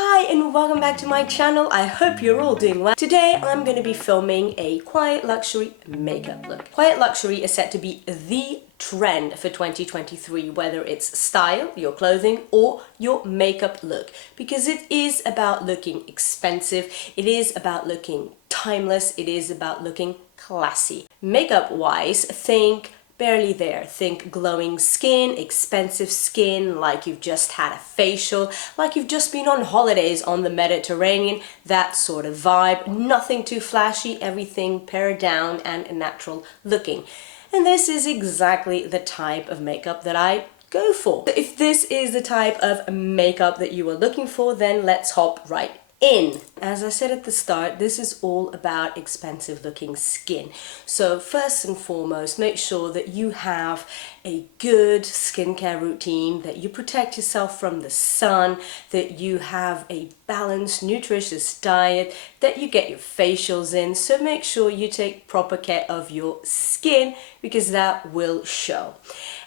Hi and welcome back to my channel. I hope you're all doing well. Today I'm going to be filming a quiet luxury makeup look. Quiet luxury is set to be the trend for 2023, whether it's style, your clothing, or your makeup look, because it is about looking expensive, it is about looking timeless, it is about looking classy. Makeup wise, think barely there. Think glowing skin, expensive skin, like you've just had a facial, like you've just been on holidays on the Mediterranean, that sort of vibe. Nothing too flashy, everything pared down and natural looking. And this is exactly the type of makeup that I go for. If this is the type of makeup that you are looking for, then let's hop right in. As I said at the start, this is all about expensive looking skin. So first and foremost, make sure that you have a good skincare routine, that you protect yourself from the sun, that you have a balanced, nutritious diet, that you get your facials in. So make sure you take proper care of your skin because that will show.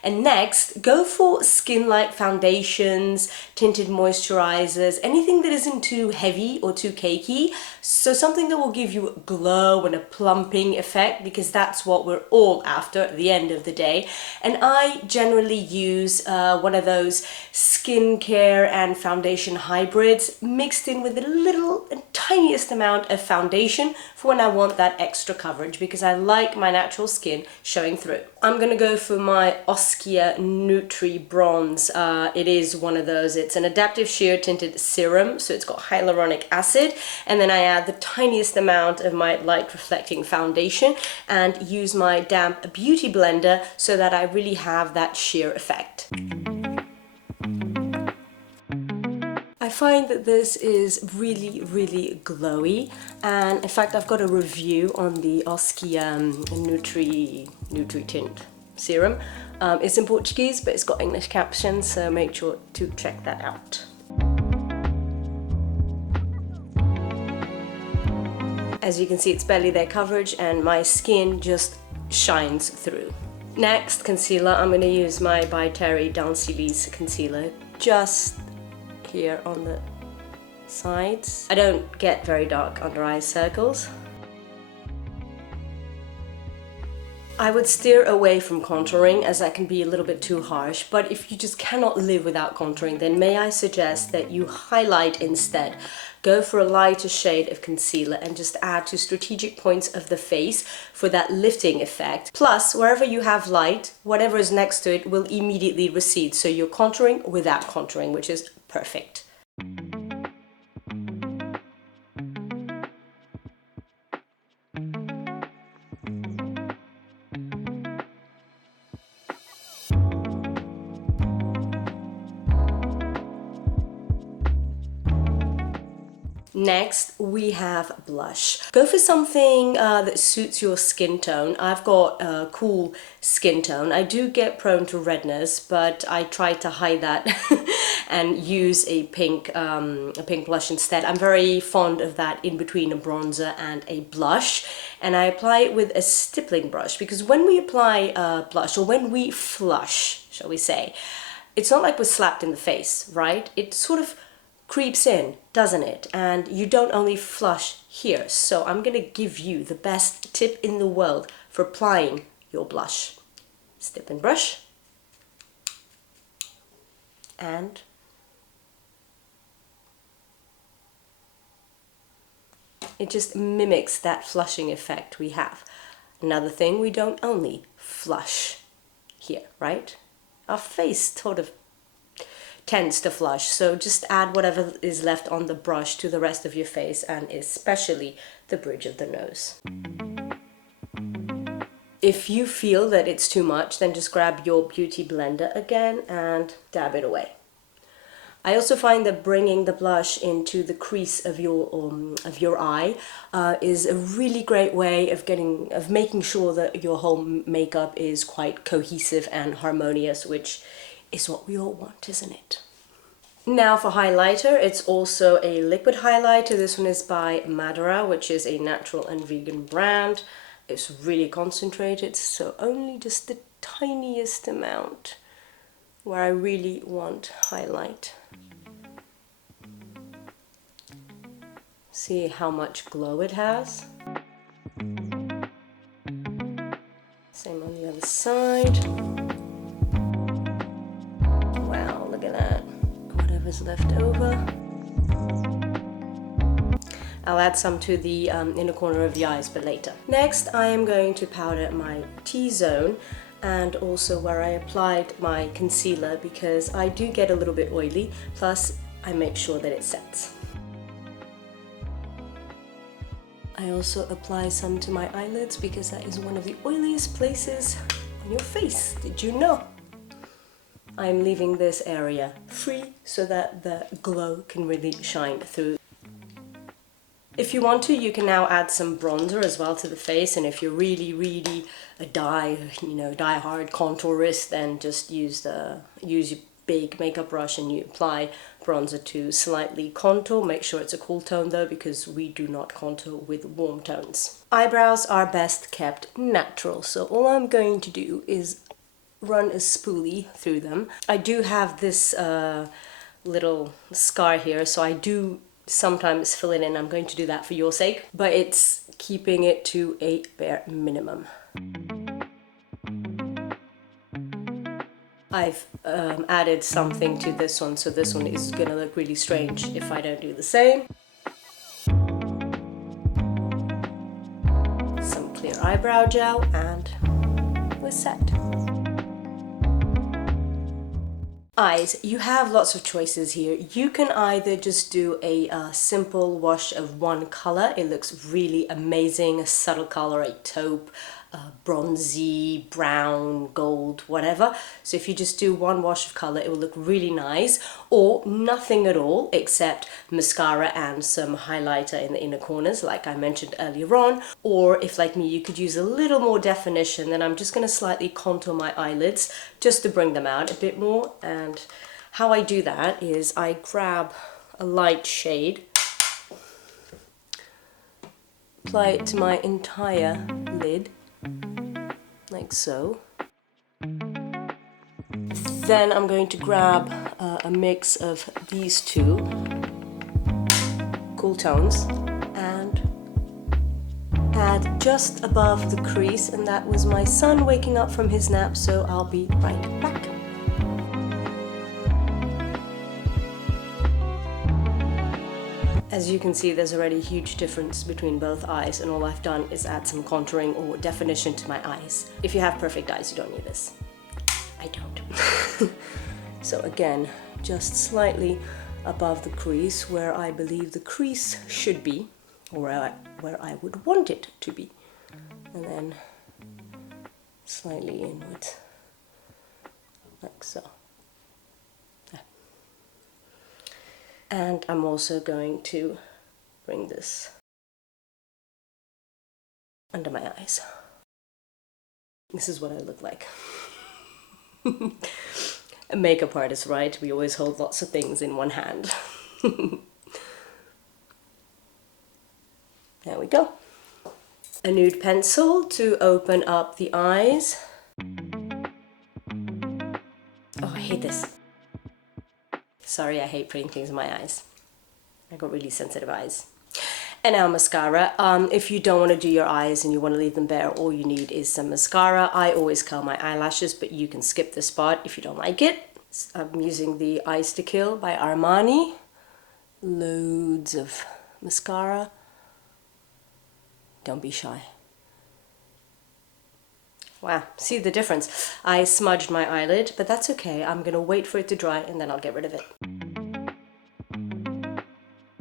And next, go for skin-light foundations, tinted moisturizers, anything that isn't too heavy or too cakey. So something that will give you a glow and a plumping effect, because that's what we're all after at the end of the day. And I generally use one of those skincare and foundation hybrids mixed in with a little tiniest amount of foundation for when I want that extra coverage, because I like my natural skin showing through. I'm gonna go for my Oskia Nutri Bronze. It is one of those, it's an adaptive sheer tinted serum, so it's got hyaluronic acid, and then I add the tiniest amount of my light reflecting foundation and use my damp beauty blender so that I really have that sheer effect. I find that this is really glowy, and in fact I've got a review on the Oskia Nutri Tint serum. It's in Portuguese but it's got English captions, so make sure to check that out. As you can see, it's barely there coverage and my skin just shines through. Next, concealer. I'm going to use my By Terry Dancylise concealer just here on the sides. I don't get very dark under eye circles. I would steer away from contouring, as that can be a little bit too harsh, but if you just cannot live without contouring, then may I suggest that you highlight instead. Go for a lighter shade of concealer and just add to strategic points of the face for that lifting effect. Plus, wherever you have light, whatever is next to it will immediately recede, so you're contouring without contouring, which is perfect. Next, we have blush. Go for something that suits your skin tone. I've got a cool skin tone. I do get prone to redness, but I try to hide that and use a pink blush instead. I'm very fond of that in between a bronzer and a blush, and I apply it with a stippling brush, because when we apply blush, or when we flush, shall we say, it's not like we're slapped in the face, right? It sort of creeps in, doesn't it? And you don't only flush here. So I'm gonna give you the best tip in the world for applying your blush. Stippling brush, and it just mimics that flushing effect we have. Another thing, we don't only flush here, right? Our face sort of tends to flush, so just add whatever is left on the brush to the rest of your face, and especially the bridge of the nose. If you feel that it's too much, then just grab your beauty blender again and dab it away. I also find that bringing the blush into the crease of your eye is a really great way of making sure that your whole makeup is quite cohesive and harmonious, which is what we all want, isn't it? Now for highlighter, it's also a liquid highlighter. This one is by Mascara, which is a natural and vegan brand. It's really concentrated, so only just the tiniest amount where I really want highlight. See how much glow it has. Same on the other side. Wow, look at that. Whatever's left over. I'll add some to the inner corner of the eyes, but later. Next, I am going to powder my T-zone and also where I applied my concealer, because I do get a little bit oily, plus I make sure that it sets. I also apply some to my eyelids because that is one of the oiliest places on your face. Did you know? I'm leaving this area free so that the glow can really shine through. If you want to, you can now add some bronzer as well to the face, and if you're really a die-hard contourist, then just use your big makeup brush and you apply bronzer to slightly contour. Make sure it's a cool tone though, because we do not contour with warm tones. Eyebrows are best kept natural, so all I'm going to do is run a spoolie through them. I do have this little scar here, so I do sometimes fill it in. I'm going to do that for your sake, but it's keeping it to a bare minimum. I've added something to this one, so this one is gonna look really strange if I don't do the same. Some clear eyebrow gel and we're set. Eyes, you have lots of choices here. You can either just do a simple wash of one color. It looks really amazing, a subtle color, a taupe, bronzy, brown, gold, whatever. So if you just do one wash of color, it will look really nice. Or nothing at all except mascara and some highlighter in the inner corners, like I mentioned earlier on. Or if, like me, you could use a little more definition, then I'm just going to slightly contour my eyelids just to bring them out a bit more. And how I do that is I grab a light shade, apply it to my entire lid, like so. Then I'm going to grab a mix of these two cool tones and add just above the crease, and that was my son waking up from his nap, so I'll be right back. As you can see, there's already a huge difference between both eyes, and all I've done is add some contouring or definition to my eyes. If you have perfect eyes, you don't need this. I don't. So again, just slightly above the crease where I believe the crease should be, or where I would want it to be. And then slightly inwards, like so. And I'm also going to bring this under my eyes. This is what I look like. A makeup artist, right? We always hold lots of things in one hand. There we go. A nude pencil to open up the eyes. Oh, I hate this. Sorry, I hate putting things in my eyes. I got really sensitive eyes. And now mascara. If you don't want to do your eyes and you want to leave them bare, all you need is some mascara. I always curl my eyelashes, but you can skip this part if you don't like it. I'm using the Eyes to Kill by Armani. Loads of mascara. Don't be shy. Wow, see the difference? I smudged my eyelid, but that's okay. I'm gonna wait for it to dry and then I'll get rid of it.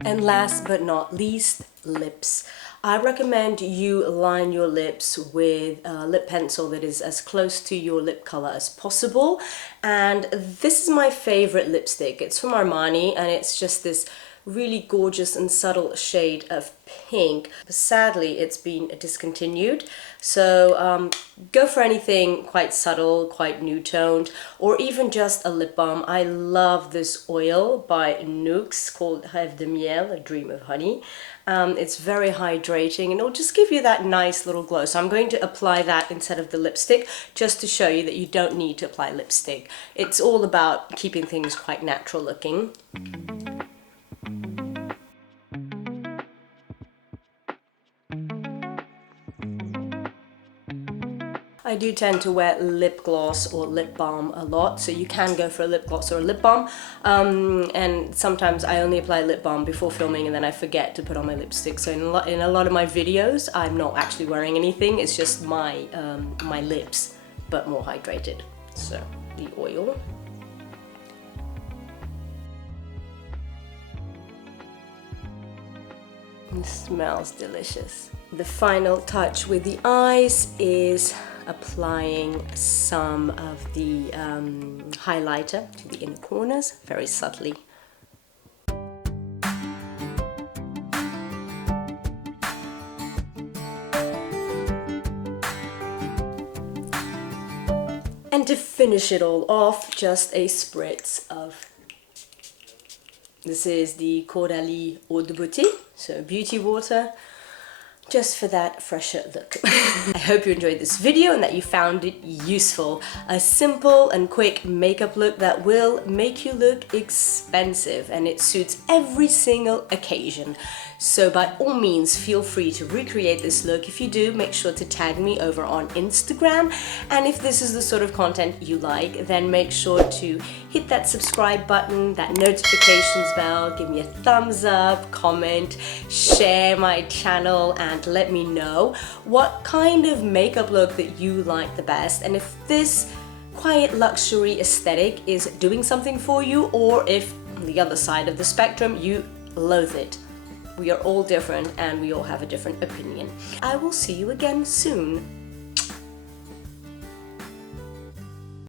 And last but not least, lips. I recommend you line your lips with a lip pencil that is as close to your lip color as possible. And this is my favorite lipstick. It's from Armani and it's just this really gorgeous and subtle shade of pink. Sadly, it's been discontinued, so go for anything quite subtle, quite nude toned, or even just a lip balm. I love this oil by Nuxe called Rêve de Miel, a dream of honey. It's very hydrating and it'll just give you that nice little glow. So I'm going to apply that instead of the lipstick, just to show you that you don't need to apply lipstick. It's all about keeping things quite natural looking. I do tend to wear lip gloss or lip balm a lot, so you can go for a lip gloss or a lip balm. And sometimes I only apply lip balm before filming and then I forget to put on my lipstick. So in a lot of my videos, I'm not actually wearing anything. It's just my my lips, but more hydrated. So the oil. It smells delicious. The final touch with the eyes is applying some of the highlighter to the inner corners, very subtly. And to finish it all off, just a spritz of, this is the Caudalie Eau de Beauté, so beauty water, just for that fresher look. I hope you enjoyed this video and that you found it useful. A simple and quick makeup look that will make you look expensive, and it suits every single occasion. So by all means, feel free to recreate this look. If you do, make sure to tag me over on Instagram. And if this is the sort of content you like, then make sure to hit that subscribe button, that notifications bell, give me a thumbs up, comment, share my channel, and let me know what kind of makeup look that you like the best, and if this quiet luxury aesthetic is doing something for you, or if on the other side of the spectrum you loathe it. We are all different and we all have a different opinion. I will see you again soon.